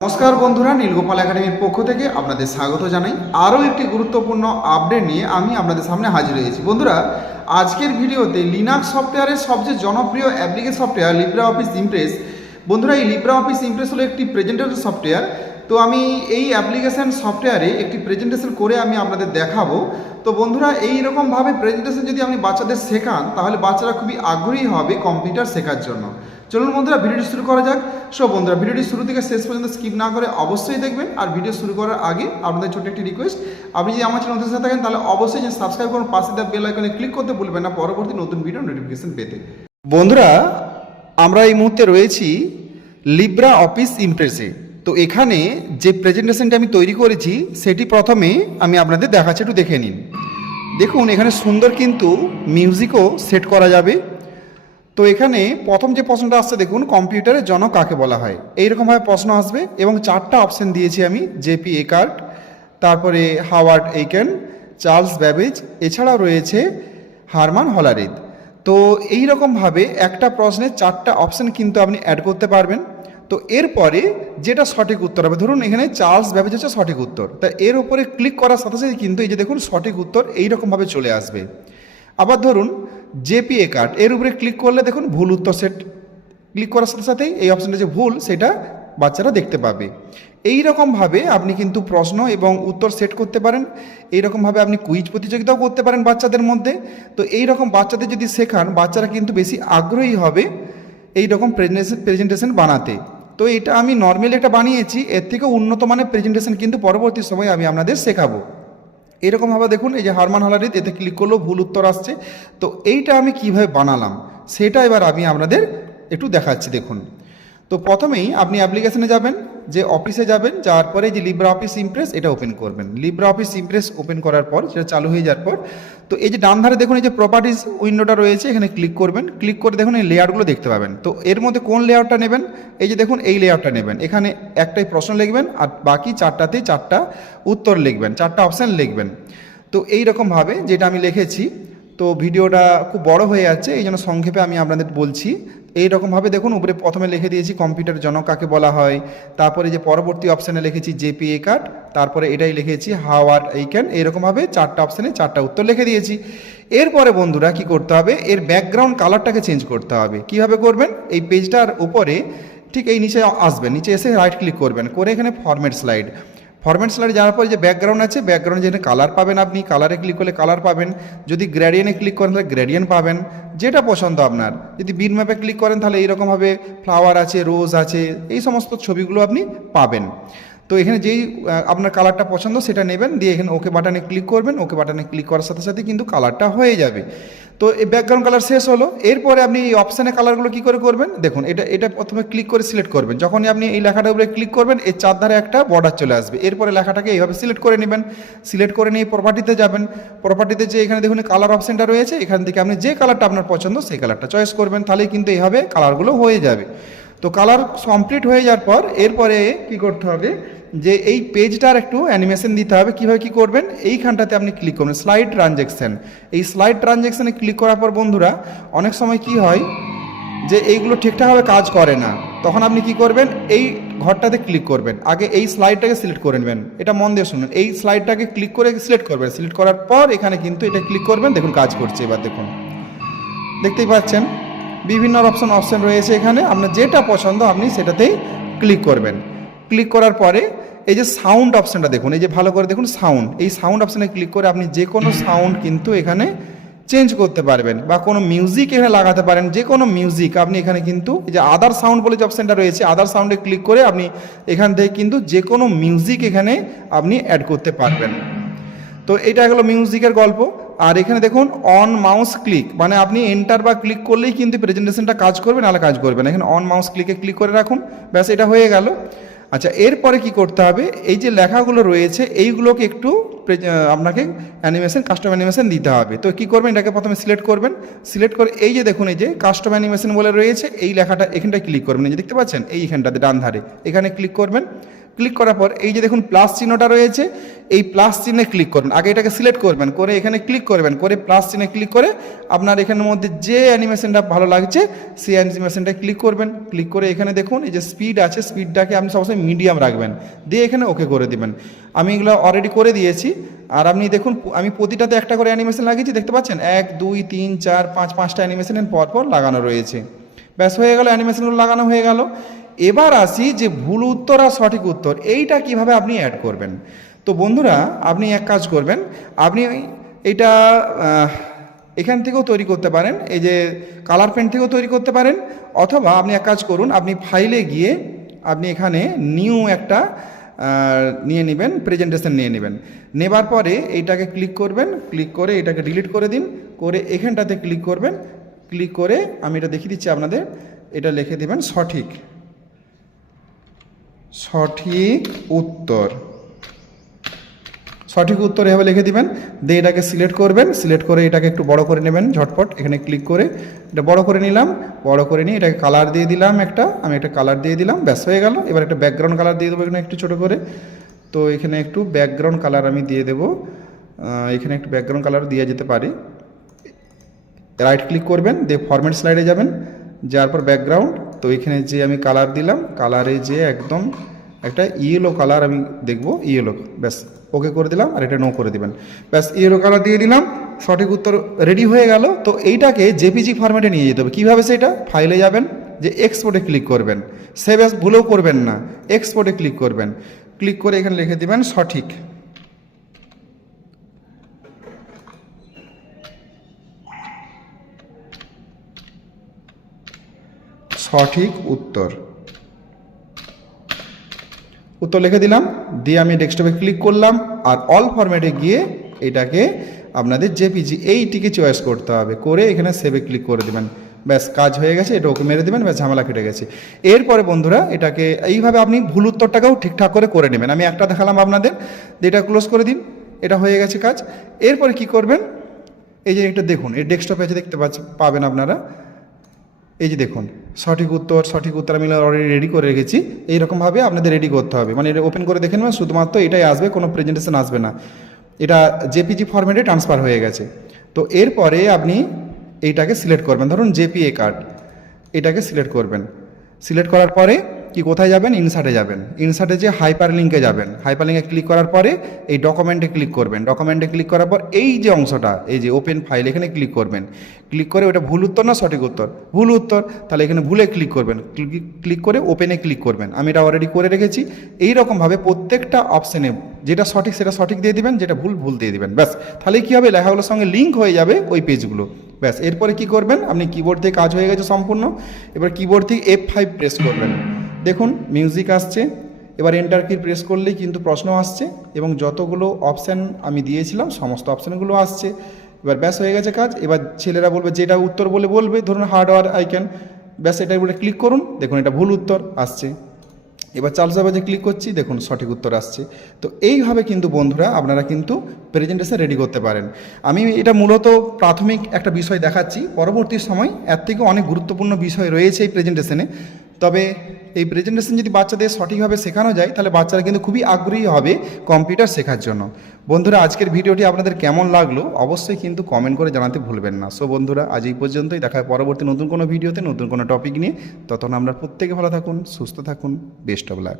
নমস্কার বন্ধুরা, নীলগোপাল একাডেমির পক্ষ থেকে আপনাদের স্বাগত জানাই। আরও একটি গুরুত্বপূর্ণ আপডেট নিয়ে আমি আপনাদের সামনে হাজির হয়েছি। বন্ধুরা, আজকের ভিডিওতে লিনাক্স সফটওয়্যারের সবচেয়ে জনপ্রিয় অ্যাপ্লিকেশন সফটওয়্যার লিব্রিঅফিস ইমপ্রেস। বন্ধুরা, এই লিব্রিঅফিস ইমপ্রেস হলো একটি প্রেজেন্টেশন সফটওয়্যার। তো আমি এই অ্যাপ্লিকেশান সফটওয়্যারে একটি প্রেজেন্টেশন করে আমি আপনাদের দেখাবো। তো বন্ধুরা, এই রকমভাবে প্রেজেন্টেশন যদি আপনি বাচ্চাদের শেখান তাহলে বাচ্চারা খুবই আগ্রহী হবে কম্পিউটার শেখার জন্য। চলুন বন্ধুরা, ভিডিওটি শুরু করা যাক। বন্ধুরা, ভিডিওটি শুরু থেকে শেষ পর্যন্ত স্কিপ না করে অবশ্যই দেখবেন। আর ভিডিও শুরু করার আগে আপনাদের ছোট্ট একটি রিকোয়েস্ট, আপনি যদি আমার চ্যানেল নতুন সাথে থাকেন তাহলে অবশ্যই যে সাবস্ক্রাইব করুন, পাশে দেওয়া বেল আইকনে ক্লিক করতে ভুলবেন না পরবর্তী নতুন ভিডিও নোটিফিকেশন পেতে। বন্ধুরা, আমরা এই মুহূর্তে রয়েছি লিব্রিঅফিস ইমপ্রেসে। তো এখানে যে প্রেজেন্টেশনটা আমি তৈরি করেছি সেটি প্রথমে আমি আপনাদের দেখাচ্ছি, একটু দেখে নিন। দেখুন, এখানে সুন্দর কিন্তু মিউজিকও সেট করা যাবে। তো এখানে প্রথম যে প্রশ্নটা আসছে, দেখুন, কম্পিউটারের জনক কাকে বলা হয়, এইরকমভাবে প্রশ্ন আসবে এবং চারটা অপশন দিয়েছি আমি, জেপি একার্ট, তারপরে হাওয়ার্ড এইকেন, চার্লস ব্যাবেজ, এছাড়াও রয়েছে হারমান হলারিদ। তো এই রকমভাবে একটা প্রশ্নের চারটা অপশন কিন্তু আপনি অ্যাড করতে পারবেন। তো এরপরে যেটা সঠিক উত্তর হবে, ধরুন এখানে চার্লস ব্যাবেজ হচ্ছে সঠিক উত্তর, তা এর উপরে ক্লিক করার সাথে সাথে কিন্তু এই যে দেখুন সঠিক উত্তর এইরকমভাবে চলে আসবে। আবার ধরুন জেপি একার্ট, এর উপরে ক্লিক করলে দেখুন ভুল উত্তর সেট, ক্লিক করার সাথে সাথেই এই অপশানটা যে ভুল সেটা বাচ্চারা দেখতে পাবে। এই রকমভাবে আপনি কিন্তু প্রশ্ন এবং উত্তর সেট করতে পারেন। এই রকমভাবে আপনি কুইজ প্রতিযোগিতাও করতে পারেন বাচ্চাদের মধ্যে। তো এই রকম বাচ্চাদের যদি শেখান, বাচ্চারা কিন্তু বেশি আগ্রহী হবে এই রকম প্রেজেন্টেশন বানাতে। তো এটা আমি নর্মালি একটা বানিয়েছি, এর থেকে উন্নত মানের প্রেজেন্টেশন কিন্তু পরবর্তী সময়ে আমি আপনাদের শেখাবো। এরকমভাবে দেখুন এই যে হারমান হলারিদ, এতে ক্লিক করলেও ভুল উত্তর আসছে। তো এইটা আমি কিভাবে বানালাম সেটা এবার আমি আপনাদের একটু দেখাচ্ছি। দেখুন, তো প্রথমেই আপনি অ্যাপ্লিকেশনে যাবেন, যে অফিসে যাবেন, যাওয়ার পরে যে লিব্রিঅফিস ইমপ্রেস এটা ওপেন করবেন। লিব্রিঅফিস ইমপ্রেস ওপেন করার পর, সেটা চালু হয়ে যাওয়ার পর, তো এই যে ডান ধারে দেখুন এই যে প্রপার্টিজ উইন্ডোটা রয়েছে, এখানে ক্লিক করবেন। ক্লিক করে দেখুন এই লেআউটগুলো দেখতে পাবেন। তো এর মধ্যে কোন লেআউটটা নেবেন, এই যে দেখুন এই লেআউটটা নেবেন। এখানে একটাই প্রশ্ন লিখবেন আর বাকি চারটাতেই চারটা উত্তর লিখবেন, চারটা অপশান লিখবেন। তো এই রকমভাবে যেটা আমি লিখেছি, তো ভিডিওটা খুব বড় হয়ে যাচ্ছে, এই জন্য সংক্ষেপে আমি আপনাদের বলছি। এই রকমভাবে দেখুন উপরে প্রথমে লিখে দিয়েছি কম্পিউটার জনক কাকে বলা হয়, তারপরে যে পরবর্তী অপশানে লিখেছি জেপি একার্ট, তারপরে এটাই লিখেছি হাওয়ার্ড এইকেন। এইরকমভাবে চারটা অপশানে চারটা উত্তর লিখে দিয়েছি। এরপরে বন্ধুরা কি করতে হবে, এর ব্যাকগ্রাউন্ড কালারটাকে চেঞ্জ করতে হবে। কিভাবে করবেন, এই পেজটার উপরে ঠিক এই নিচে আসবেন, নিচে এসে রাইট ক্লিক করবেন, করে এখানে ফরম্যাট স্লাইড যাওয়ার পরে যে ব্যাকগ্রাউন্ড আছে, ব্যাকগ্রাউন্ড যেখানে কালার পাবেন, আপনি কালারে ক্লিক করলে কালার পাবেন। যদি গ্রেডিয়েন্টে ক্লিক করেন তাহলে গ্রেডিয়েন্ট পাবেন, যেটা পছন্দ আপনার। যদি বিট ম্যাপে ক্লিক করেন তাহলে এইরকমভাবে ফ্লাওয়ার আছে, রোজ আছে, এই সমস্ত ছবিগুলো আপনি পাবেন। তো এখানে যেই আপনার কালারটা পছন্দ সেটা নেবেন, দিয়ে এখানে ওকে বাটনে ক্লিক করবেন। ওকে বাটনে ক্লিক করার সাথে সাথে কিন্তু কালারটা হয়ে যাবে। তো এই ব্যাকগ্রাউন্ড কালার শেষ হলো। এরপরে আপনি এই অপশানে কালারগুলো কী করে করবেন, দেখুন এটা প্রথমে ক্লিক করে সিলেক্ট করবেন। যখনই আপনি এই লেখাটার উপরে ক্লিক করবেন, এর চারধারে একটা বর্ডার চলে আসবে। এরপরে লেখাটাকে এইভাবে সিলেক্ট করে নেবেন। সিলেক্ট করে নিয়ে প্রপার্টিতে যাবেন। প্রপার্টিতে যে এখানে দেখুন কালার অপশানটা রয়েছে, এখান থেকে আপনি যে কালারটা আপনার পছন্দ সেই কালারটা চয়েস করবেন, তাহলেই কিন্তু এইভাবে কালারগুলো হয়ে যাবে। তো কালার কমপ্লিট হয়ে যাওয়ার পর এরপরে কি করতে হবে, যে এই পেজটার একটু অ্যানিমেশন দিতে হবে। কীভাবে কী করবেন, এইখানটাতে আপনি ক্লিক করবেন স্লাইড ট্রানজ্যাকশান। এই স্লাইড ট্রানজ্যাকশানে ক্লিক করার পর বন্ধুরা অনেক সময় কি হয় যে এইগুলো ঠিকঠাকভাবে কাজ করে না, তখন আপনি কি করবেন, এই ঘরটাতে ক্লিক করবেন। আগে এই স্লাইডটাকে সিলেক্ট করে নেবেন, এটা মন দিয়ে শুনুন। এই স্লাইডটাকে ক্লিক করে সিলেক্ট করবেন। সিলেক্ট করার পর এখানে কিন্তু এটা ক্লিক করবেন, দেখুন কাজ করছে। এবার দেখুন, দেখতেই পাচ্ছেন বিভিন্ন অপশান রয়েছে এখানে, আপনার যেটা পছন্দ আপনি সেটাতেই ক্লিক করবেন। ক্লিক করার পরে এই যে সাউন্ড অপশানটা দেখুন, এই যে ভালো করে দেখুন সাউন্ড, এই সাউন্ড অপশানে ক্লিক করে আপনি যে কোনো সাউন্ড কিন্তু এখানে চেঞ্জ করতে পারবেন, বা কোনো মিউজিক এখানে লাগাতে পারেন। যে কোনো মিউজিক আপনি এখানে কিন্তু এই যে আদার সাউন্ড বলে যে অপশানটা রয়েছে, আদার সাউন্ডে ক্লিক করে আপনি এখান থেকে কিন্তু যে কোনো মিউজিক এখানে আপনি অ্যাড করতে পারবেন। তো এটা হলো মিউজিকের গল্প। আর এখানে দেখুন অন মাউস ক্লিক, মানে আপনি এন্টার বা ক্লিক করলেই কিন্তু প্রেজেন্টেশনটা কাজ করবে, নাহলে কাজ করবে না। এখানে অন মাউস ক্লিকে ক্লিক করে রাখুন, ব্যাস এটা হয়ে গেল। আচ্ছা, এরপরে কি করতে হবে, এই যে লেখাগুলো রয়েছে এইগুলোকে একটু আপনাকে অ্যানিমেশন, কাস্টম অ্যানিমেশন দিতে হবে। তো কী করবেন, এটাকে প্রথমে সিলেক্ট করবেন। সিলেক্ট করে এই যে দেখুন এই যে কাস্টম অ্যানিমেশন বলে রয়েছে, এই লেখাটা এখানটায় ক্লিক করবেন। এই যে দেখতে পাচ্ছেন এইখানটাতে ডান ধারে, এখানে ক্লিক করবেন। ক্লিক করার পর এই যে দেখুন প্লাস চিহ্নটা রয়েছে, এই প্লাস চিহ্নে ক্লিক করবেন। আগে এটাকে সিলেক্ট করবেন, করে এখানে ক্লিক করবেন, করে প্লাস চিহ্নে ক্লিক করে আপনার এখানের মধ্যে যে অ্যানিমেশনটা ভালো লাগছে সেই অ্যানিমেশনটা ক্লিক করবেন। ক্লিক করে এখানে দেখুন এই যে স্পিড আছে, স্পিডটাকে আপনি সবসময় মিডিয়াম রাখবেন, দিয়ে এখানে ওকে করে দিবেন। আমি এগুলো অলরেডি করে দিয়েছি। আর আপনি দেখুন আমি প্রতিটাতে একটা করে অ্যানিমেশন লাগিয়েছি, দেখতে পাচ্ছেন 1 2 3 4 5 5টা অ্যানিমেশনের পরপর লাগানো রয়েছে। ব্যাস হয়ে গেল, অ্যানিমেশনগুলো লাগানো হয়ে গেল। এবার আসি যে ভুল উত্তর আর সঠিক উত্তর এইটা কিভাবে আপনি অ্যাড করবেন। তো বন্ধুরা আপনি এক কাজ করবেন, আপনি এইটা এখান থেকেও তৈরি করতে পারেন, এই যে কালার পেন থেকেও তৈরি করতে পারেন, অথবা আপনি এক কাজ করুন, আপনি ফাইলে গিয়ে আপনি এখানে নিউ একটা নিয়ে নেবেন, প্রেজেন্টেশন নিয়ে নেবেন। নেবার পরে এইটাকে ক্লিক করবেন, ক্লিক করে এটাকে ডিলিট করে দিন, করে এখানটাতে ক্লিক করবেন। ক্লিক করে আমি এটা দেখিয়ে দিচ্ছি আপনাদের, এটা লিখে দেবেন সঠিক উত্তর। সঠিক উত্তর এভাবে লিখে দিবেন, দিয়ে এটাকে সিলেক্ট করবেন। সিলেক্ট করে এটাকে একটু বড় করে নেবেন ঝটপট, এখানে ক্লিক করে এটা বড় করে নিলাম। বড় করে নিয়ে এটাকে কালার দিয়ে দিলাম, আমি একটা কালার দিয়ে দিলাম, ব্যাস হয়ে গেল। এবার একটা ব্যাকগ্রাউন্ড কালার দিয়ে দেবো এখানে একটু ছোটো করে। তো এখানে একটু ব্যাকগ্রাউন্ড কালার আমি দিয়ে দেবো, এখানে একটু ব্যাকগ্রাউন্ড কালার দিয়ে যেতে পারি। রাইট ক্লিক করবেন, দিয়ে ফরম্যাট স্লাইডে যাবেন, যাওয়ার পর ব্যাকগ্রাউন্ড। তো এখানে যে আমি কালার দিলাম, কালারে যে একদম একটা ইয়েলো কালার আমি দেখবো, ইয়েলো, ব্যাস ওকে করে দিলাম। আর এটা নো করে দিবেন, ব্যাস ইয়েলো কালার দিয়ে দিলাম। সঠিক উত্তর রেডি হয়ে গেল। তো এইটাকে জেপিজি ফরম্যাটে নিয়ে যেতে হবে। কীভাবে সেটা? ফাইলে যাবেন, যে এক্সপোর্টে ক্লিক করবেন, সেভ অ্যাজ ভুলেও করবেন না, এক্সপোর্টে ক্লিক করবেন। ক্লিক করে এখানে লিখে দিবেন সঠিক উত্তর লিখে দিলাম। দিয়ে আমি ডেস্কটপে ক্লিক করলাম, আর অল ফরম্যাটে গিয়ে এটাকে আপনাদের জেপিজি এইটিকে চয়েস করতে হবে, করে এখানে সেভে ক্লিক করে দেবেন। ব্যাস কাজ হয়ে গেছে, এটা ওকে মেরে দেবেন, ব্যাস ঝামেলা কেটে গেছে। এরপরে বন্ধুরা এটাকে এইভাবে আপনি ভুল উত্তরটাকেও ঠিকঠাক করে নেবেন। আমি একটা দেখালাম আপনাদের, এটা ক্লোজ করে দিন, এটা হয়ে গেছে কাজ। এরপরে কি করবেন, এই যে এটা দেখুন, এই ডেস্কটপে আছে দেখতে পাবেন আপনারা, এই যে দেখুন সঠিক উত্তর আমি অলরেডি রেডি করে রেখেছি। এইরকমভাবে আপনাদের রেডি করতে হবে, মানে এটা ওপেন করে দেখে নেবেন, শুধুমাত্র এটাই আসবে, কোনো প্রেজেন্টেশন আসবে না। এটা জেপিজি ফরম্যাটে ট্রান্সফার হয়ে গেছে। তো এরপরে আপনি এইটাকে সিলেক্ট করবেন, ধরুন জেপিএ কার্ড, এটাকে সিলেক্ট করবেন। সিলেক্ট করার পরে কি কোথায় যাবেন, ইনসার্টে যাবেন। ইনসার্টে যে হাইপার লিঙ্কে যাবেন, হাইপার লিঙ্কে ক্লিক করার পরে এই ডকুমেন্টে ক্লিক করবেন। ডকুমেন্টে ক্লিক করার পর এই যে অংশটা, এই যে ওপেন ফাইল, এখানে ক্লিক করবেন। ক্লিক করে ওটা ভুল উত্তর না সঠিক উত্তর? ভুল উত্তর, তাহলে এখানে ভুলে ক্লিক করবেন। ক্লিক করে ওপেনে ক্লিক করবেন। আমি এটা অলরেডি করে রেখেছি। এইরকমভাবে প্রত্যেকটা অপশানে যেটা সঠিক সেটা সঠিক দিয়ে দিবেন, যেটা ভুল ভুল দিয়ে দিবেন। ব্যাস তাহলে কী হবে, লেখাগুলোর সঙ্গে লিঙ্ক হয়ে যাবে ওই পেজগুলো। ব্যাস এরপরে কি করবেন, আপনি কিবোর্ড থেকে কাজ হয়ে গেছে সম্পূর্ণ। এবার কিবোর্ড থেকে F5 প্রেস করবেন, দেখুন মিউজিক আসছে। এবার এন্টার কি প্রেস করলেই কিন্তু প্রশ্ন আসছে, এবং যতগুলো অপশান আমি দিয়েছিলাম সমস্ত অপশানগুলো আসছে। এবার ব্যাস হয়ে গেছে কাজ। এবার ছেলেরা বলবে যেটা উত্তর বলবে, ধরুন হার্ডওয়্যার আইকন, ব্যাস এটার উপরে ক্লিক করুন, দেখুন এটা ভুল উত্তর আসছে। এবার চালসাবাজে ক্লিক করছি, দেখুন সঠিক উত্তর আসছে। তো এইভাবে কিন্তু বন্ধুরা আপনারা কিন্তু প্রেজেন্টেশন রেডি করতে পারেন। আমি এটা মূলত প্রাথমিক একটা বিষয় দেখাচ্ছি, পরবর্তী সময় এর থেকে অনেক গুরুত্বপূর্ণ বিষয় রয়েছে এই প্রেজেন্টেশনে। তবে এই প্রেজেন্টেশন যদি বাচ্চাদের সঠিকভাবে শেখানো যায়, তাহলে বাচ্চারা কিন্তু খুবই আগ্রহী হবে কম্পিউটার শেখার জন্য। বন্ধুরা আজকের ভিডিওটি আপনাদের কেমন লাগলো অবশ্যই কিন্তু কমেন্ট করে জানাতে ভুলবেন না। সো বন্ধুরা আজ এই পর্যন্তই, দেখা হয় পরবর্তী নতুন কোনো ভিডিওতে নতুন কোনো টপিক নিয়ে। ততক্ষণ আমরা প্রত্যেকে ভালো থাকুন, সুস্থ থাকুন, বেস্ট অফ লাক।